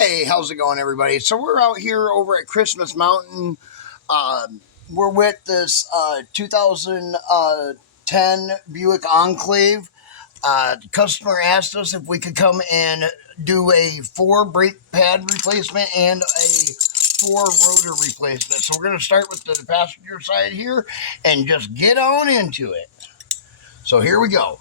Hey, how's it going, everybody? So we're out here over at Christmas Mountain. We're with this 2010 Buick Enclave. The customer asked us if we could come and do a 4 brake pad replacement and a 4 rotor replacement. So we're going to start with the passenger side here and just get on into it. So here we go.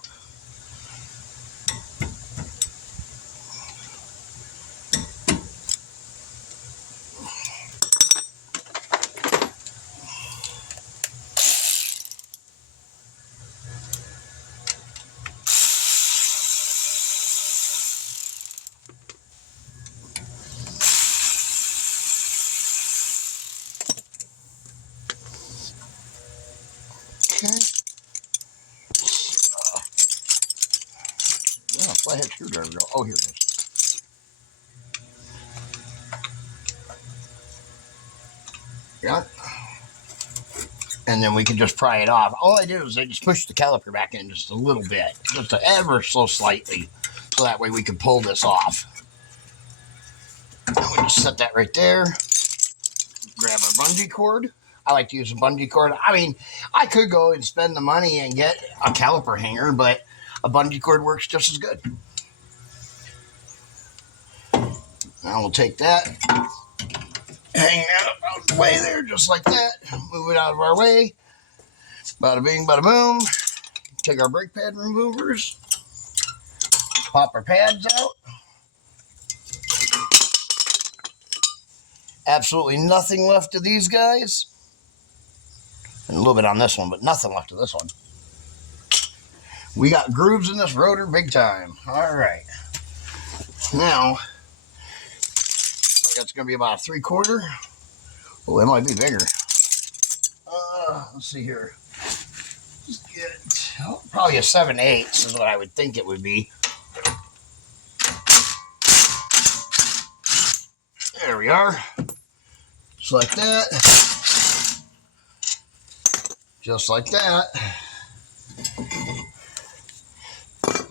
Okay. Flathead screwdriver. Oh, here it is. Yeah. And then we can just pry it off. All I did was I just pushed the caliper back in just a little bit, just ever so slightly, so that way we could pull this off. And we just set that right there. Grab our bungee cord. I like to use a bungee cord. I mean, I could go and spend the money and get a caliper hanger, but a bungee cord works just as good. Now we'll take that, hang that out of the way there, just like that. Move it out of our way. Bada bing, bada boom. Take our brake pad removers. Pop our pads out. Absolutely nothing left of these guys. And a little bit on this one, but nothing left of this one. We got grooves in this rotor big time. All right. Now, that's going to be about a 3/4. Oh, it might be bigger. Let's see here. Just get probably a 7/8 is what I would think it would be. There we are. Just like that. Just like that.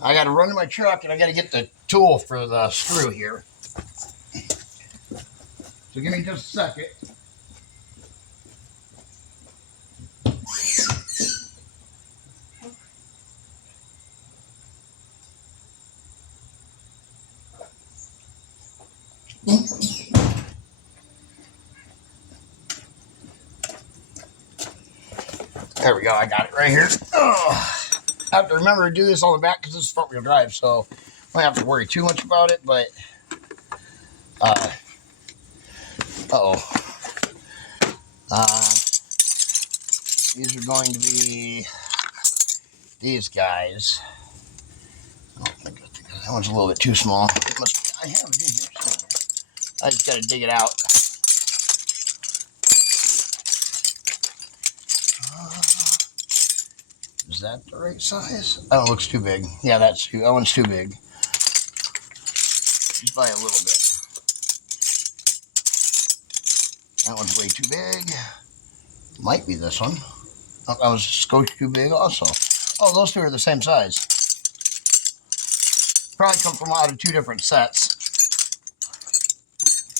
I got to run to my truck and I got to get the tool for the screw here. So give me just a second. There we go. I got it right here. Oh, I have to remember to do this on the back because this is front wheel drive, so I don't have to worry too much about it. But these are going to be these guys. I don't think that one's a little bit too small. It must be. I have it in here somewhere. I just got to dig it out. Is that the right size? Oh, it looks too big. Yeah, that one's too big. Just by a little bit. That one's way too big. Might be this one. Oh, that was a skosh too big also. Oh, those two are the same size. Probably come from out of 2 different sets.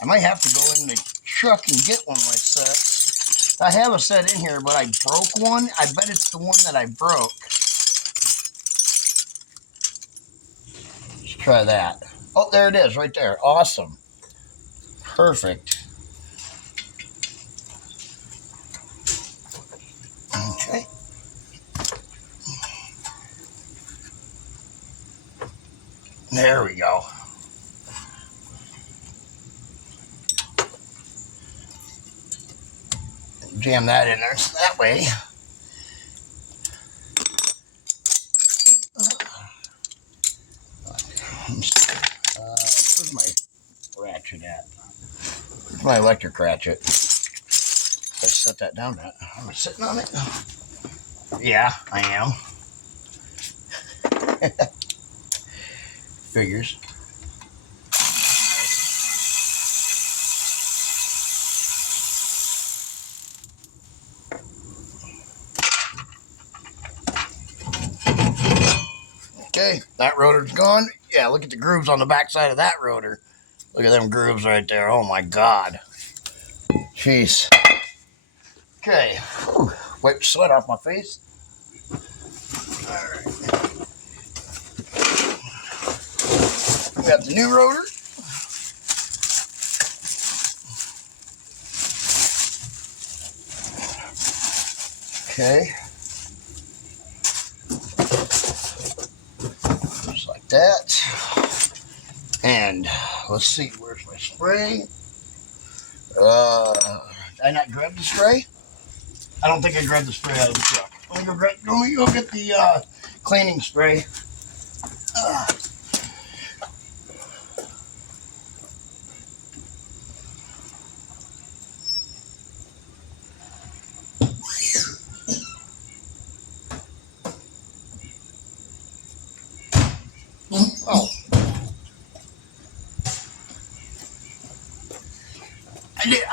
I might have to go in the truck and get one of my sets. I have a set in here, but I broke one. I bet it's the one that I broke. Let's try that. Oh, there it is, right there. Awesome. Perfect. Okay. There we go. Jam that in there so that way. Where's my ratchet at? Where's my electric ratchet? I set that down. Am I sitting on it? Yeah, I am. Figures. Okay, that rotor's gone. Yeah, look at the grooves on the back side of that rotor. Look at them grooves right there. Oh my God. Jeez. Okay. Ooh, wipe the sweat off my face. Alright. We got the new rotor. Okay. Just like that. And let's see, where's my spray? Did I not grab the spray? I don't think I grabbed the spray out of the truck. Let me go get the cleaning spray. Oh.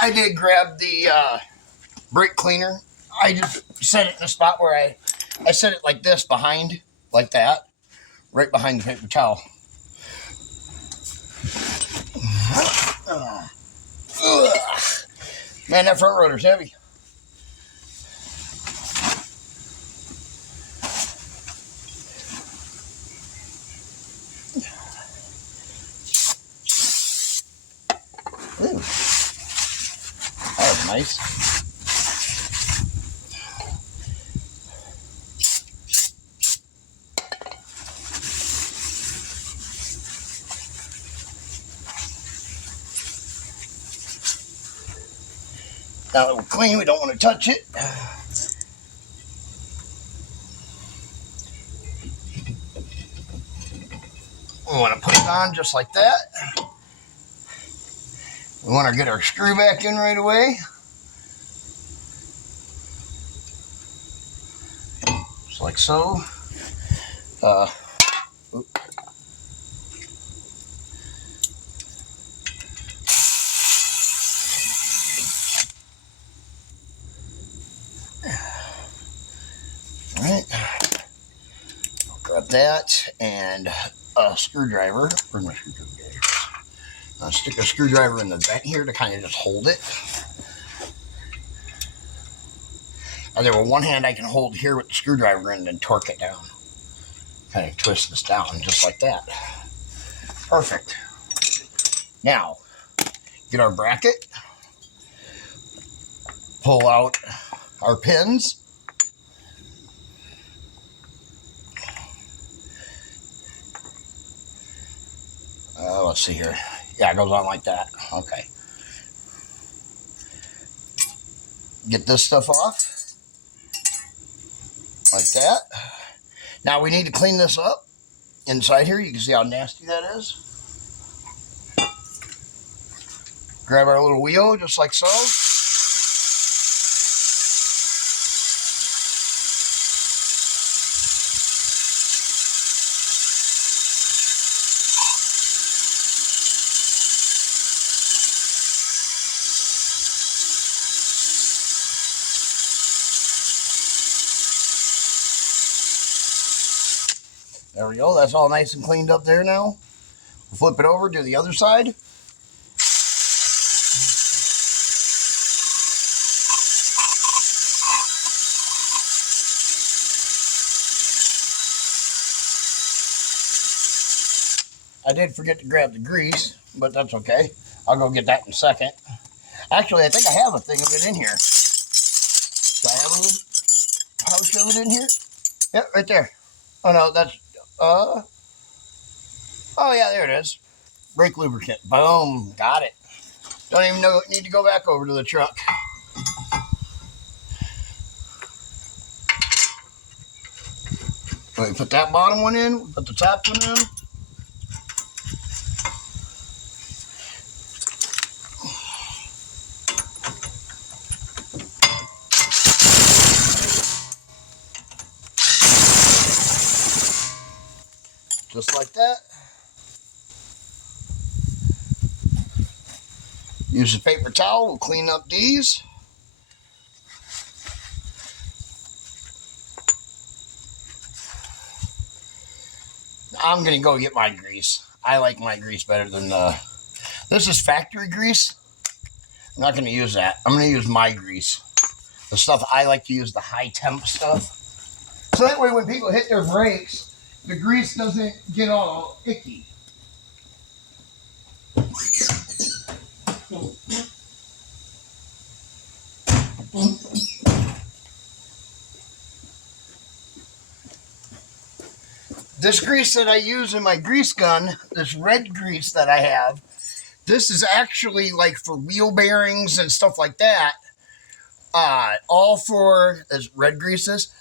I did grab the brake cleaner. I just set it in a spot where I set it like this behind, like that, right behind the paper towel. Man, that front rotor's heavy. Ooh. That was nice. Now that we're clean, we don't want to touch it. We want to put it on just like that. We want to get our screw back in right away. Just like so. Alright. I'll grab that and a screwdriver. Where's my screwdriver? I'll stick a screwdriver in the vent here to kind of just hold it. And then with one hand I can hold here with the screwdriver and then torque it down. Kind of twist this down just like that. Perfect. Now, get our bracket. Pull out our pins. Let's see here. Yeah, it goes on like that. Okay. Get this stuff off. Like that. Now we need to clean this up. Inside here, you can see how nasty that is. Grab our little wheel, just like so. There we go. That's all nice and cleaned up there now. We'll flip it over, do the other side. I did forget to grab the grease, but that's okay. I'll go get that in a second. Actually, I think I have a thing of it in here. Do I have a little pouch of it in here? Yep, right there. Oh, no, that's... Oh, yeah, there it is. Brake lubricant. Boom. Got it. Don't even need to go back over to the truck. We put that bottom one in. Put the top one in. Just like that. Use a paper towel. We'll clean up these. I'm going to go get my grease. I like my grease better than the This is factory grease. I'm not going to use that. I'm going to use my grease. The stuff I like to use, the high temp stuff. So that way when people hit their brakes, the grease doesn't get all icky. This grease that I use in my grease gun, this red grease that I have, this is actually like for wheel bearings and stuff like that. All for, as red grease is,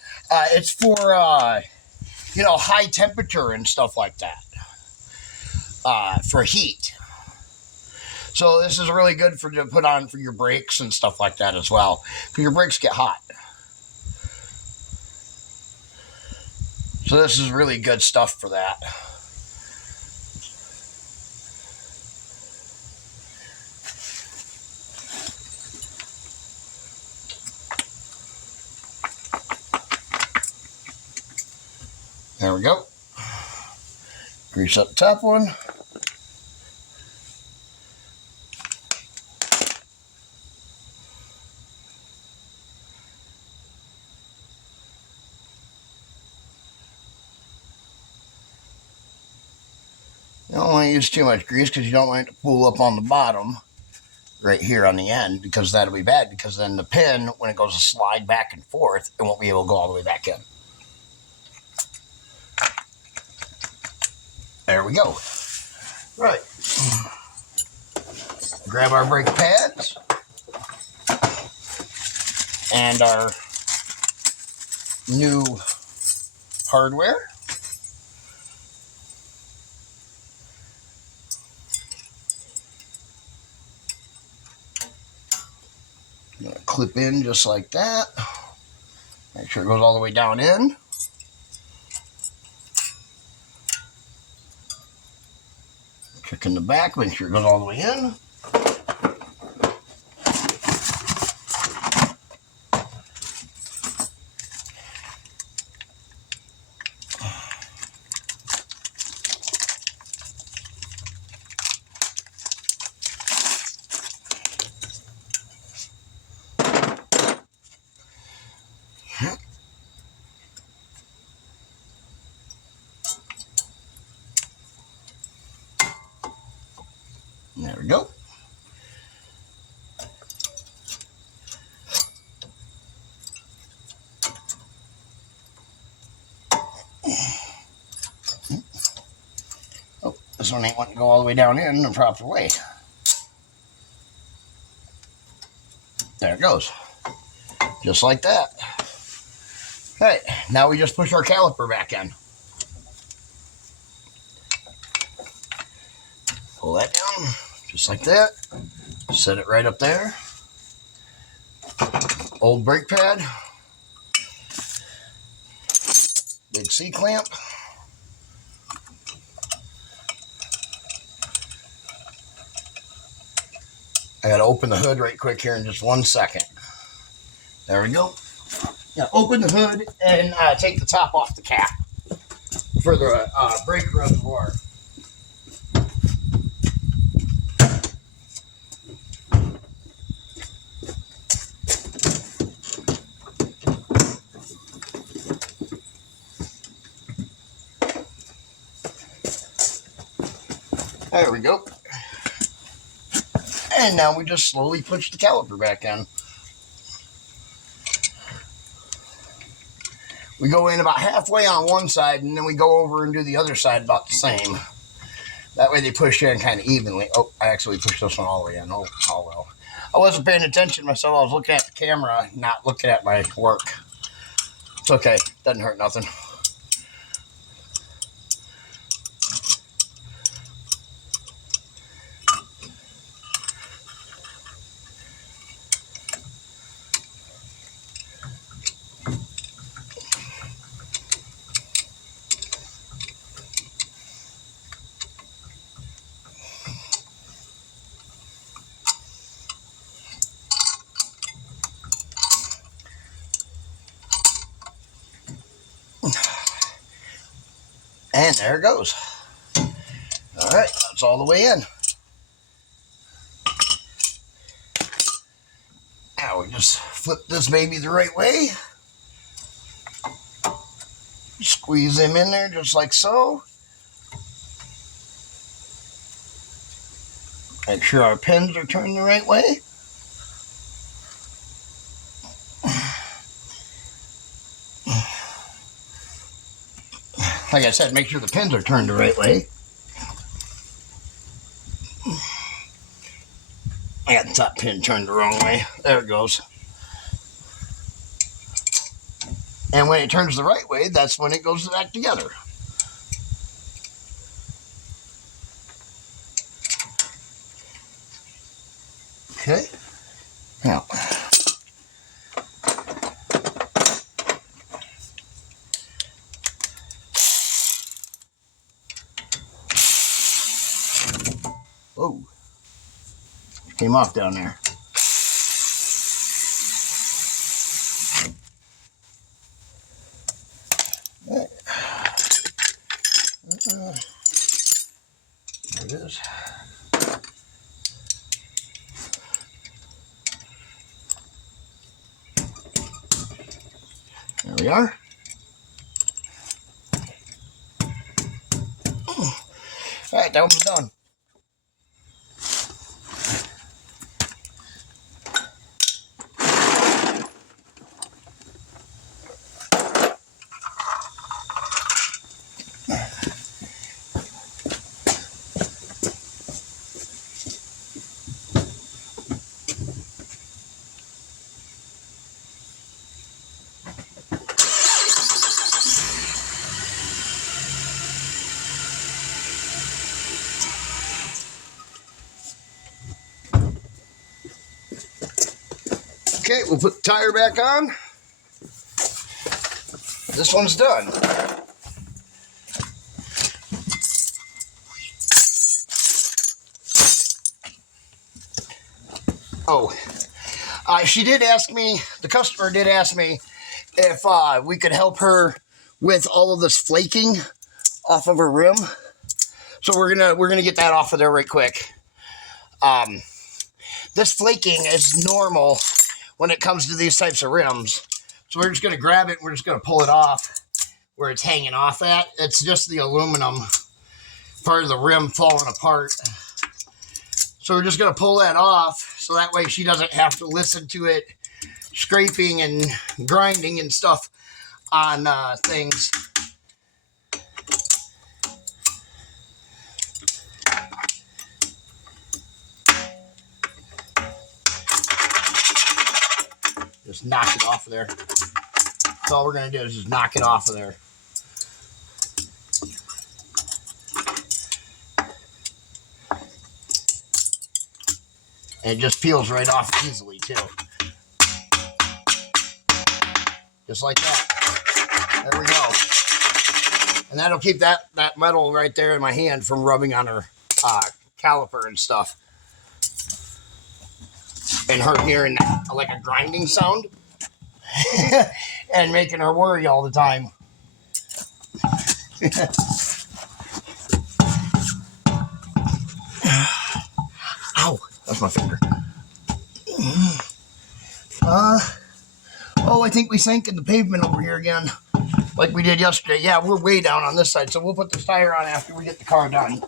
it's for, high temperature and stuff like that. For heat. So this is really good to put on for your brakes and stuff like that as well. Because your brakes get hot. So this is really good stuff for that. There we go. Grease up the top one. You don't want to use too much grease because you don't want it to pool up on the bottom right here on the end, because that'll be bad, because then the pin, when it goes to slide back and forth, it won't be able to go all the way back in. There we go. Right. Grab our brake pads and our new hardware. I'm going to clip in just like that. Make sure it goes all the way down in. Check in the back, make sure it goes all the way in. There we go. Oh, this one ain't wanting to go all the way down in the proper way. There it goes. Just like that. All right, now we just push our caliper back in. Pull that down, just like that. Set it right up there. Old brake pad. Big C-clamp. I gotta open the hood right quick here in just 1 second. There we go. Now open the hood and take the top off the cap for the brake reservoir. There we go. And now we just slowly push the caliper back in. We go in about halfway on one side, and then we go over and do the other side about the same. That way they push in kind of evenly. Oh, I actually pushed this one all the way in. Oh well. I wasn't paying attention to myself. I was looking at the camera, not looking at my work. It's okay. Doesn't hurt nothing. And there it goes. All right, that's all the way in. Now we just flip this baby the right way. Squeeze him in there just like so. Make sure our pins are turned the right way. Like I said, make sure the pins are turned the right way. I got the top pin turned the wrong way. There it goes. And when it turns the right way, that's when it goes back together. Okay. Now, whoa, came off down there. Right. There it is. There we are. All right, that one's done. Okay, we'll put the tire back on. This one's done. Oh, she did ask me, the customer did ask me if we could help her with all of this flaking off of her rim. So we're gonna get that off of there right quick. This flaking is normal when it comes to these types of rims. So we're just gonna grab it and we're just gonna pull it off where it's hanging off at. It's just the aluminum part of the rim falling apart. So we're just gonna pull that off so that way she doesn't have to listen to it scraping and grinding and stuff on things. Just knock it off of there. That's all we're going to do is just knock it off of there. And it just peels right off easily too. Just like that. There we go. And that'll keep that metal right there in my hand from rubbing on her caliper and stuff. And her hearing that, like a grinding sound. And making her worry all the time. Ow, that's my finger. Oh, I think we sank in the pavement over here again, like we did yesterday. Yeah, we're way down on this side, so we'll put this tire on after we get the car done.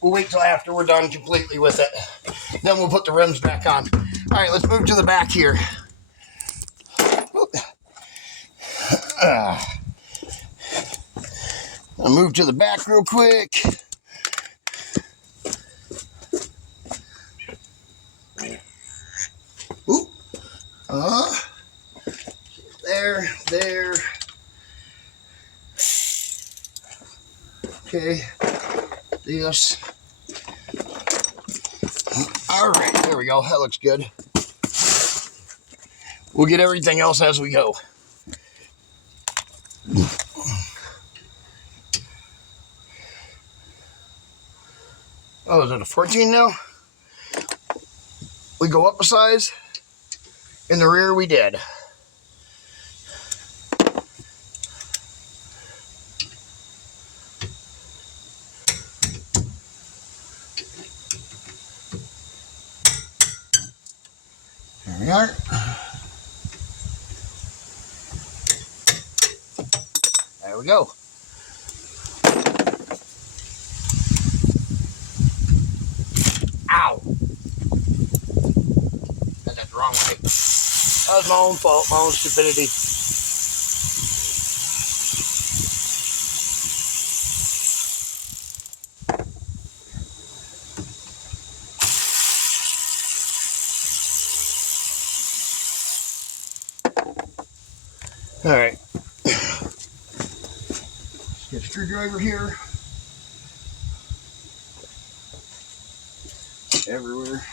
We'll wait till after we're done completely with it. Then we'll put the rims back on. All right, let's move to the back here. I'll move to the back real quick. Ooh. There. Okay. This. All right, there we go. That looks good. We'll get everything else as we go. Oh, is it a 14 now? We go up a size. In the rear, we did. There we are. There we go. Ow! Got that the wrong way. That was my own fault, my own stupidity. All right. Get a screwdriver here. Everywhere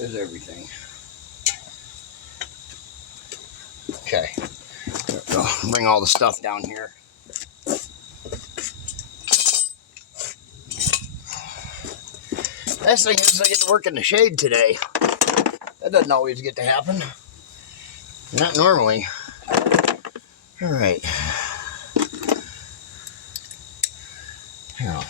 is everything. Okay. There we go. Bring all the stuff down here. Last thing is I get to work in the shade today. That doesn't always get to happen. Not normally. All right. Now.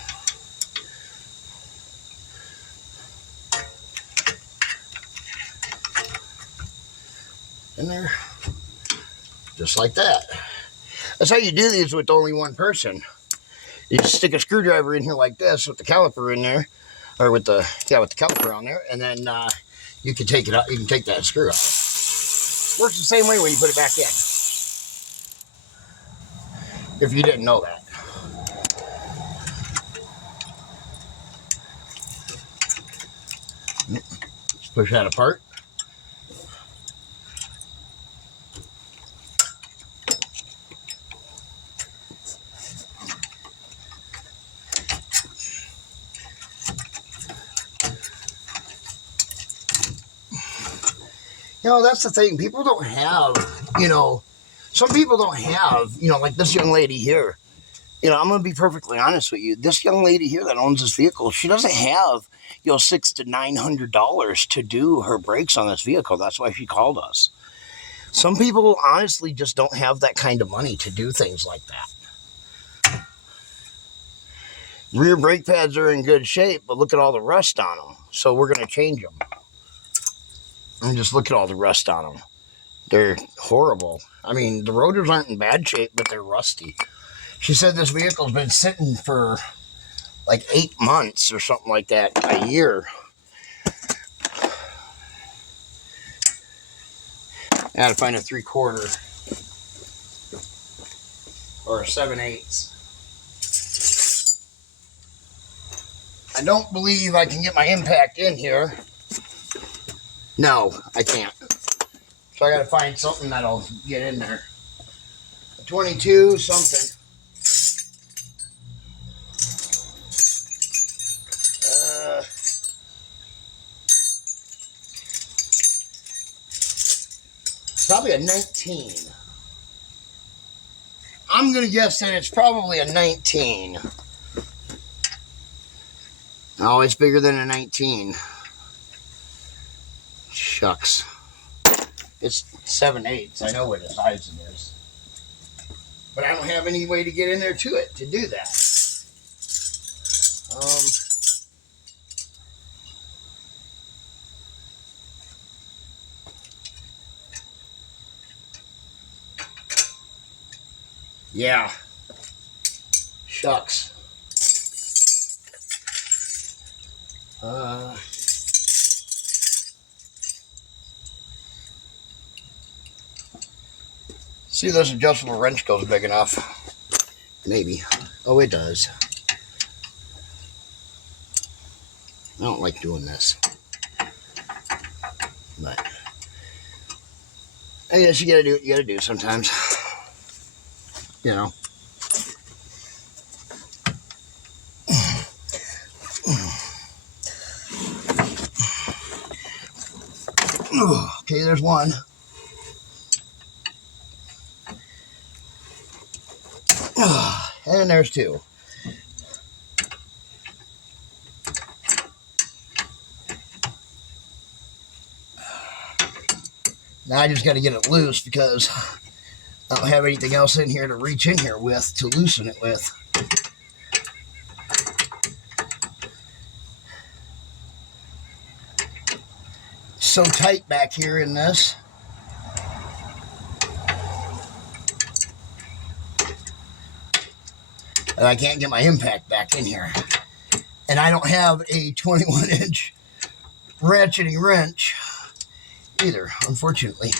In there. Just like that. That's how you do these with only one person. You just stick a screwdriver in here like this with the caliper in there, or with the caliper on there, and then you can take it out. You can take that screw out. Works the same way when you put it back in. If you didn't know that. Just push that apart. You know, that's the thing. People don't have, some people don't have, like this young lady here. I'm going to be perfectly honest with you. This young lady here that owns this vehicle, she doesn't have, $600 to $900 to do her brakes on this vehicle. That's why she called us. Some people honestly just don't have that kind of money to do things like that. Rear brake pads are in good shape, but look at all the rust on them. So we're going to change them. And just look at all the rust on them. They're horrible. I mean, the rotors aren't in bad shape, but they're rusty. She said this vehicle's been sitting for like 8 months or something like that, a year. I had to find a 3/4 or a 7/8. I don't believe I can get my impact in here. No, I can't. So I got to find something that'll get in there. 22 something. Probably a 19. I'm going to guess that it's probably a 19. Oh, it's bigger than a 19. Shucks. It's 7/8. I know what the size it is. But I don't have any way to get in there to do that. Yeah. Shucks. See if this adjustable wrench goes big enough. Maybe. Oh, it does. I don't like doing this. But I guess you gotta do what you gotta do sometimes. Okay, there's one. And there's two. Now I just got to get it loose because I don't have anything else in here to reach in here with to loosen it with. so tight back here in this. And I can't get my impact back in here. And I don't have a 21-inch ratcheting wrench either, unfortunately.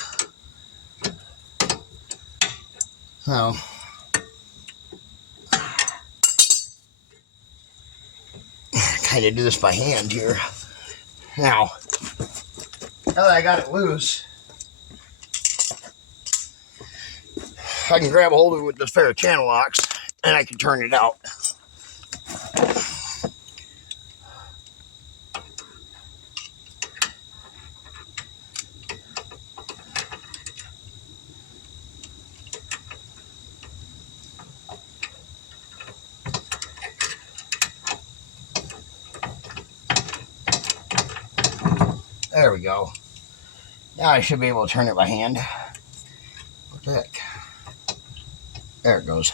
So, kind of do this by hand here. Now that I got it loose, I can grab a hold of it with this pair of channel locks and I can turn it out. There we go. Now I should be able to turn it by hand. What the heck? There it goes.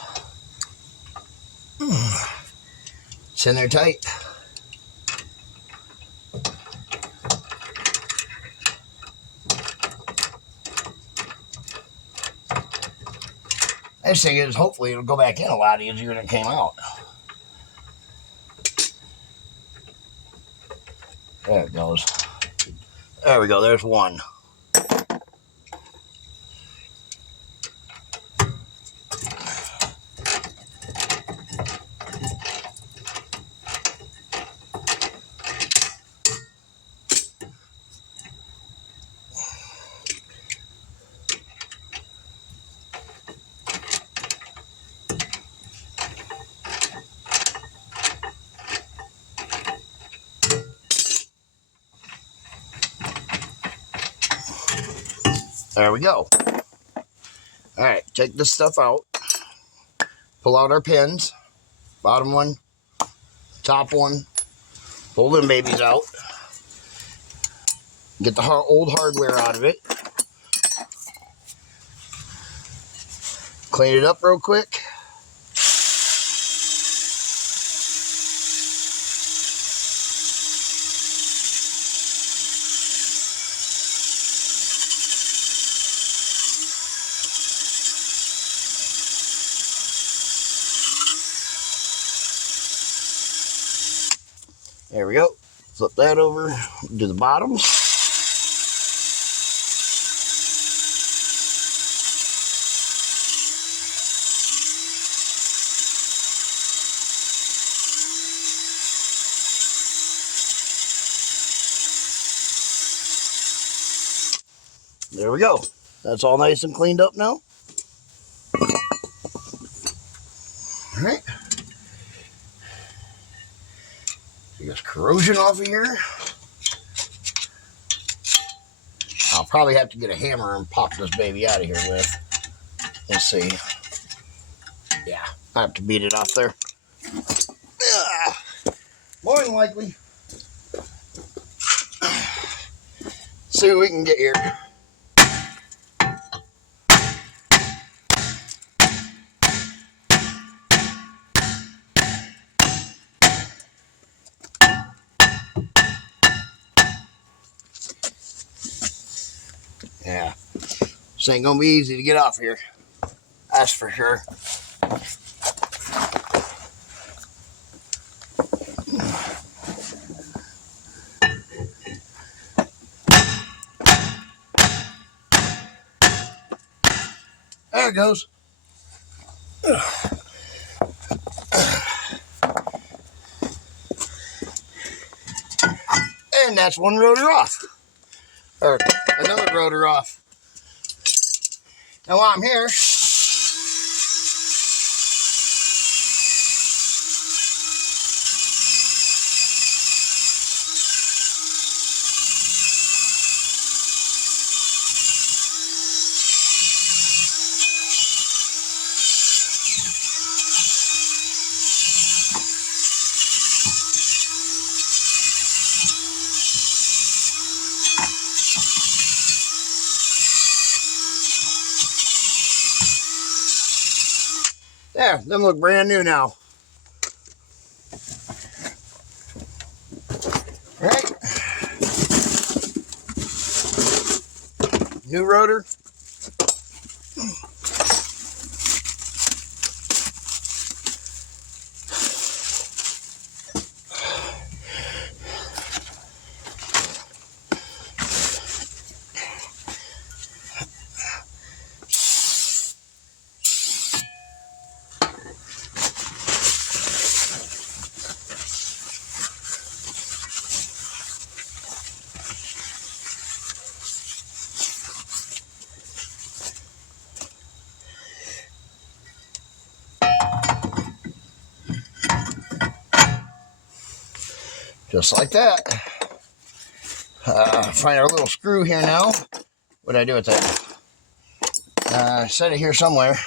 It's in there tight. This thing is, hopefully it'll go back in a lot easier than it came out. There it goes. There we go, there's one. There we go. All right, take this stuff out. Pull out our pins. Bottom one, top one. Pull them babies out. Get the old hardware out of it. Clean it up real quick. There we go. Flip that over to the bottoms. There we go. That's all nice and cleaned up now. All right. Get this corrosion off of here. I'll probably have to get a hammer and pop this baby out of here with. Let's see. Yeah, I have to beat it off there. More than likely. See what we can get here. Yeah, this ain't gonna be easy to get off here. That's for sure. There it goes. And that's one rotor off. Or another rotor off. Now while I'm here, there, them look brand new now. All right. new rotor. Just like that. Find our little screw here now. What did I do with it? I set it here somewhere.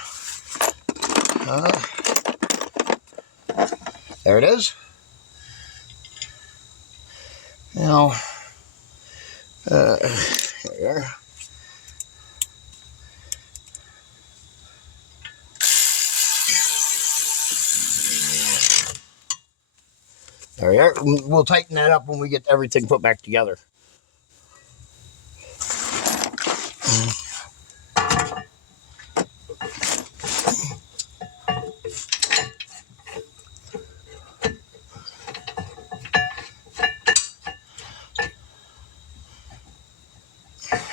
There it is. Now, there we are. There we are. We'll tighten that up when we get everything put back together.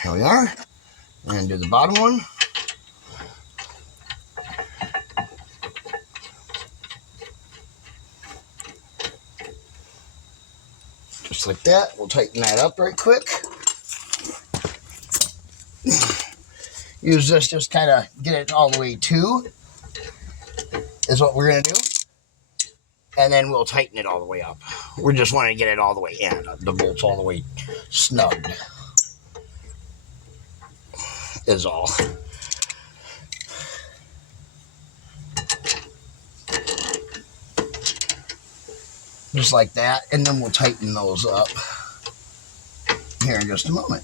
Here we are. And do the bottom one. Just like that. We'll tighten that up right quick. Use this, just kind of get it all the way to, is what we're going to do. And then we'll tighten it all the way up. We just want to get it all the way in. The bolts all the way snugged is all. Just like that. And then we'll tighten those up here in just a moment.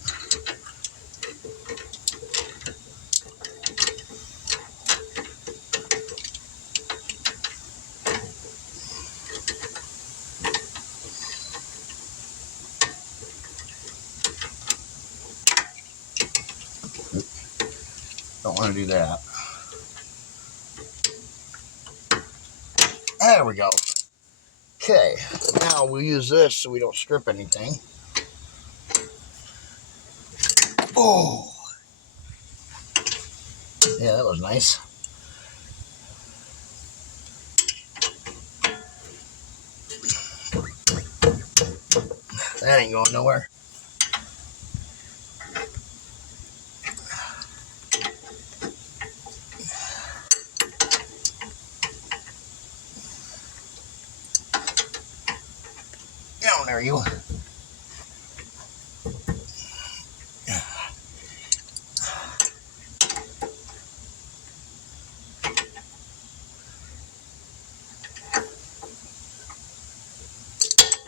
Don't want to do that. There we go. Okay, now we'll use this so we don't strip anything. Oh! Yeah, that was nice. That ain't going nowhere. Down there you.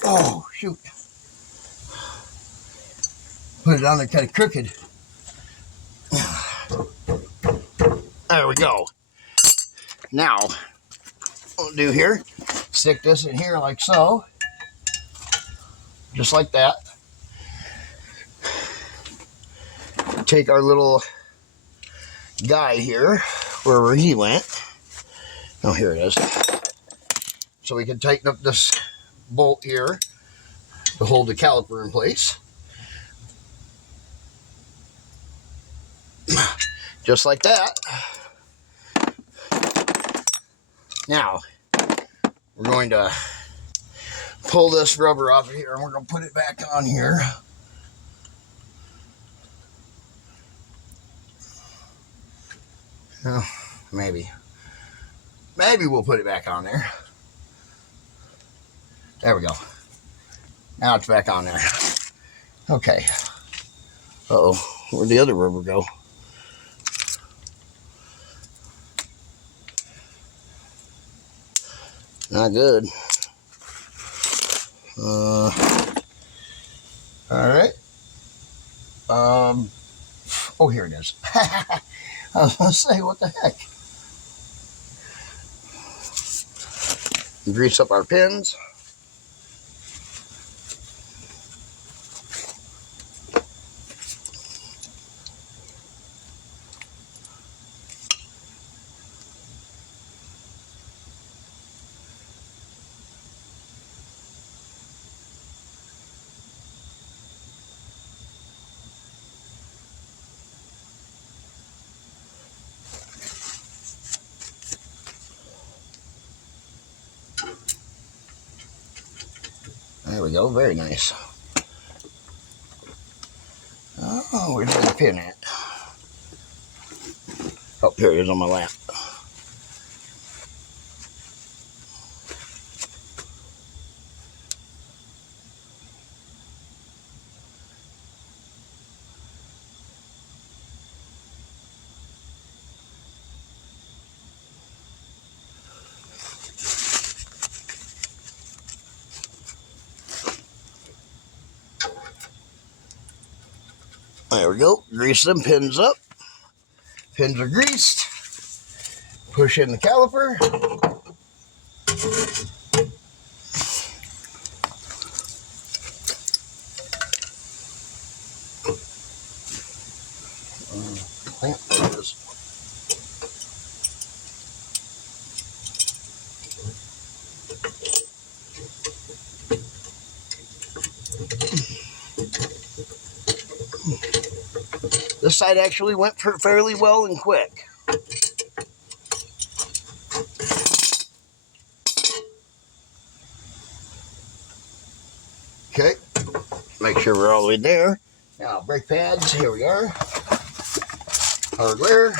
Oh, shoot. Put it on there kind of crooked. There we go. Now, what we'll do here, stick this in here like so. Just like that. Take our little guy here, wherever he went. Oh, here it is. So we can tighten up this bolt here to hold the caliper in place. Just like that. Now, we're going to pull this rubber off of here and we're going to put it back on here. Oh, maybe we'll put it back on there. There we go. Now it's back on there. Okay. Uh-oh, where'd the other rubber go? Not good. All right. Oh, here it is. I was going to say, what the heck? Grease up our pins. we go. Very nice. Oh, where's the pin at? Oh, here it is on my lap. There we go. Grease them pins up. Pins are greased. Push in the caliper. Clamp this. This side actually went fairly well and quick. Okay, make sure we're all the way there. Now, brake pads, here we are. Hardware.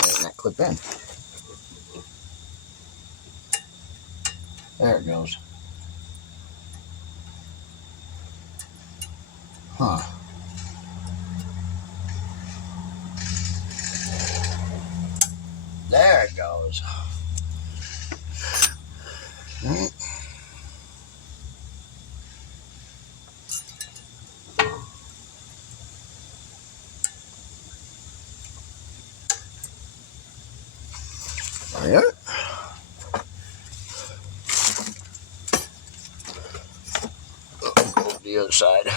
And that clip in. There it goes. Huh. There it goes. There. Go to the other side.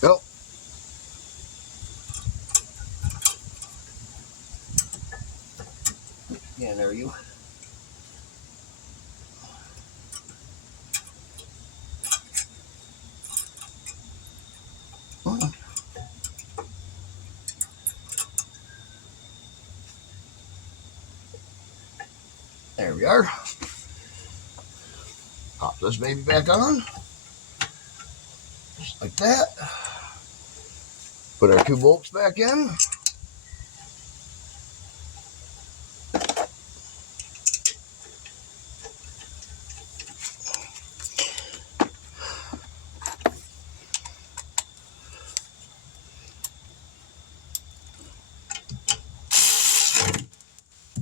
Go. Yeah, there you. There we are. Pop this baby back on. Just like that. Put our 2 bolts back in.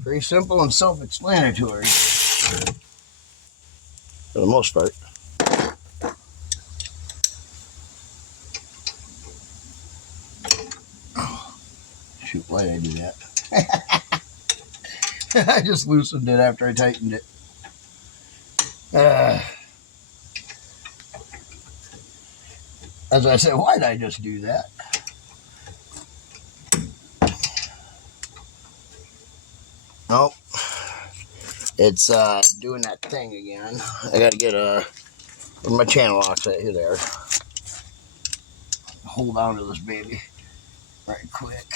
Pretty simple and self-explanatory for the most part. Oh, shoot, why did I do that? I just loosened it after I tightened it. As I said, why did I just do that? Nope. It's doing that thing again. I gotta get my channel locks at. Here they are. Hold on to this baby right quick.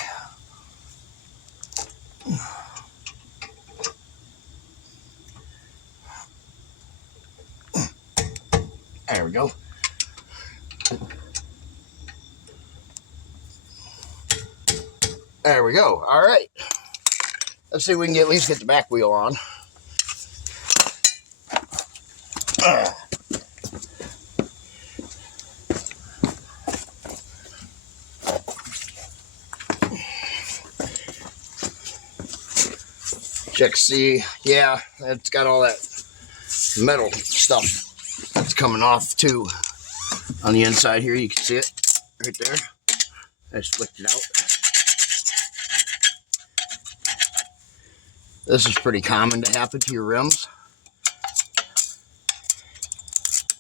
There we go. There we go. All right. Let's see if we can at least get the back wheel on. Check, see, yeah, it's got all that metal stuff that's coming off too. On the inside here, you can see it right there. I just flicked it out. This is pretty common to happen to your rims.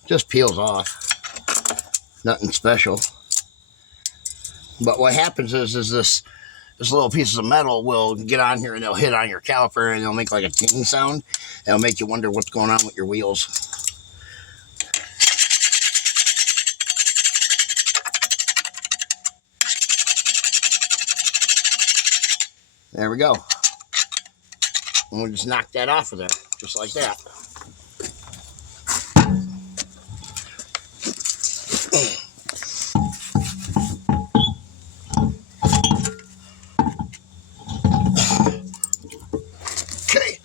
Just peels off. Nothing special. But what happens is this little pieces of metal will get on here and they'll hit on your caliper and they'll make like a ting sound. It'll make you wonder what's going on with your wheels. There we go. And we'll just knock that off of there, just like that. Okay.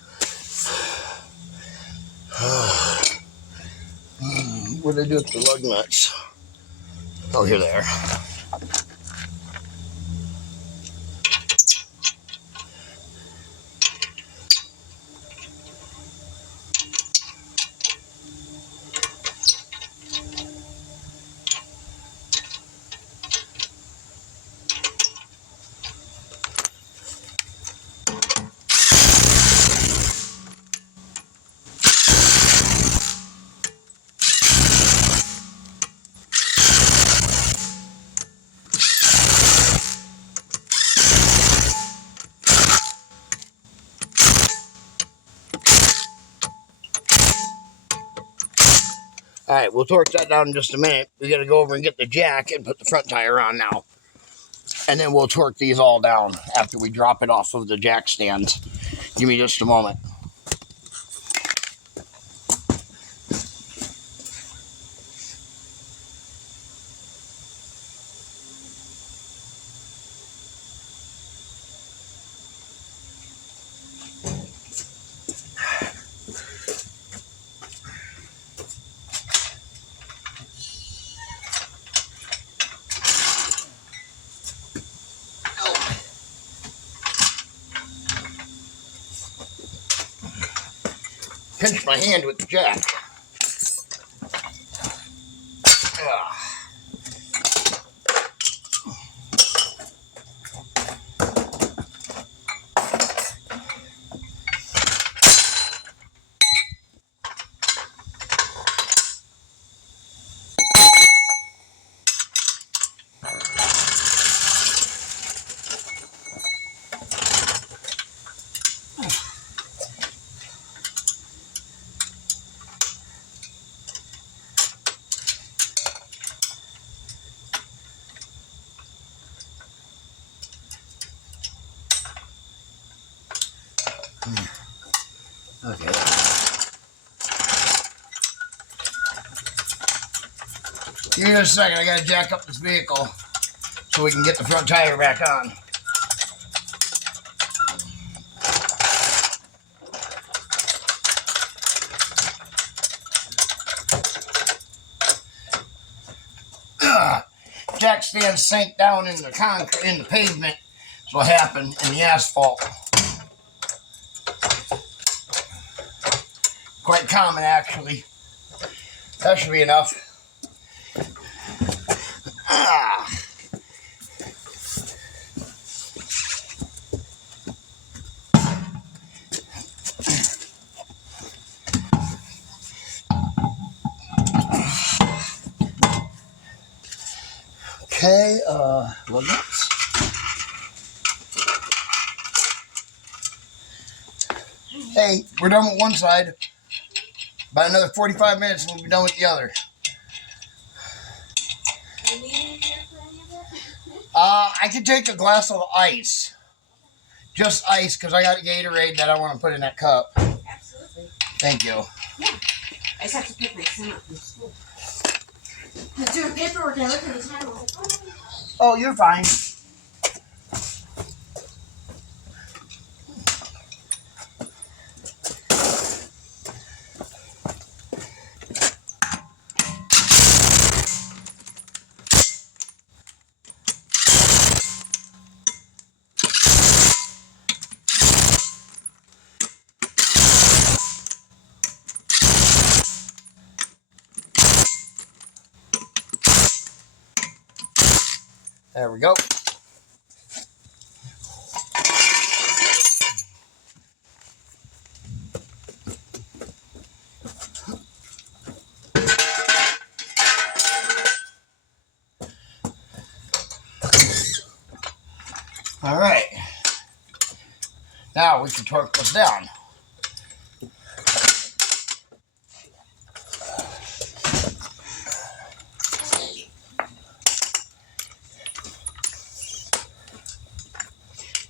What did I do with the lug nuts? Oh, here they are. All right, we'll torque that down in just a minute. We got to go over and get the jack and put the front tire on now. And then we'll torque these all down after we drop it off of the jack stands. Give me just a moment. Pinch my hand with the jack. Okay. Give me just a second. I got to jack up this vehicle so we can get the front tire back on. Jack stands sank down in the concrete, in the pavement. That's what happened in the asphalt. Quite common, actually. That should be enough. Okay, lug nuts. Hey, we're done with one side. About another 45 minutes and we'll be done with the other. I can take a glass of ice. Just ice, because I got a Gatorade that I want to put in that cup. Absolutely. Thank you. Yeah. I just have to pick my son up from school. I was doing paperwork and I looked at his hand and I was like, Oh, you're fine. There we go. All right. Now we can torque this down.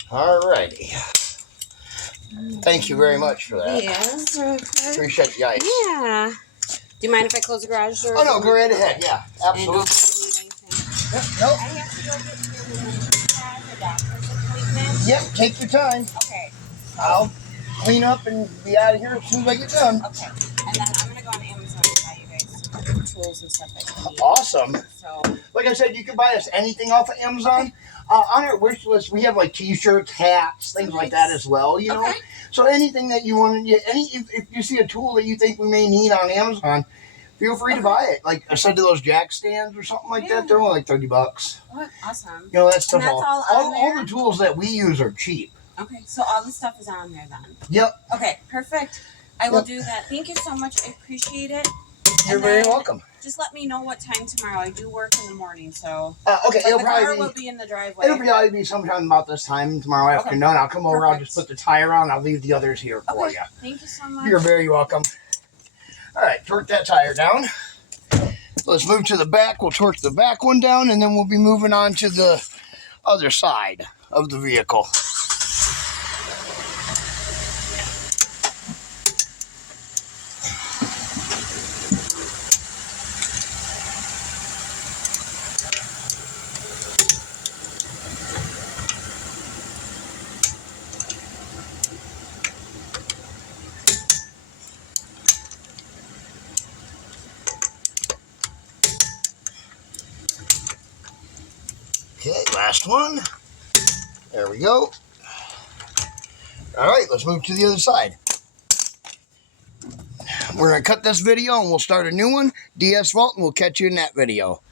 Alrighty. Thank you very much for that. Yes, okay. Appreciate the ice. Yeah. Do you mind if I close the garage door? Oh, no, go right ahead. Yeah, absolutely. Yep, nope. I have to go get the doctor's appointment. Yep, take your time. Okay. I'll clean up and be out of here as soon as I get done. Okay. And then I'm going to go on Amazon and buy you guys tools and stuff like that. Awesome. So, like I said, you can buy us anything off of Amazon. On our wish list, we have like T-shirts, hats, things like that as well. You know, so anything that you want to, if you see a tool that you think we may need on Amazon, feel free to buy it. Like I said to those jack stands or something like that, they're only like $30. what? Awesome. You know, that's stuff. And that's All the tools that we use are cheap. Okay, so all the stuff is on there then. Yep. Okay, perfect. I will do that. Thank you so much. I appreciate it. You're very welcome. Just let me know what time tomorrow. I do work in the morning, so. Okay, the car will be in the driveway. It'll probably be sometime about this time tomorrow afternoon. I'll come over. I'll just put the tire on. I'll leave the others here for you. Thank you so much. You're very welcome. All right, torque that tire down. Let's move to the back. We'll torque the back one down, and then we'll be moving on to the other side of the vehicle. Okay, last one. There we go. All right, let's move to the other side. We're going to cut this video and we'll start a new one. DS Vault, and we'll catch you in that video.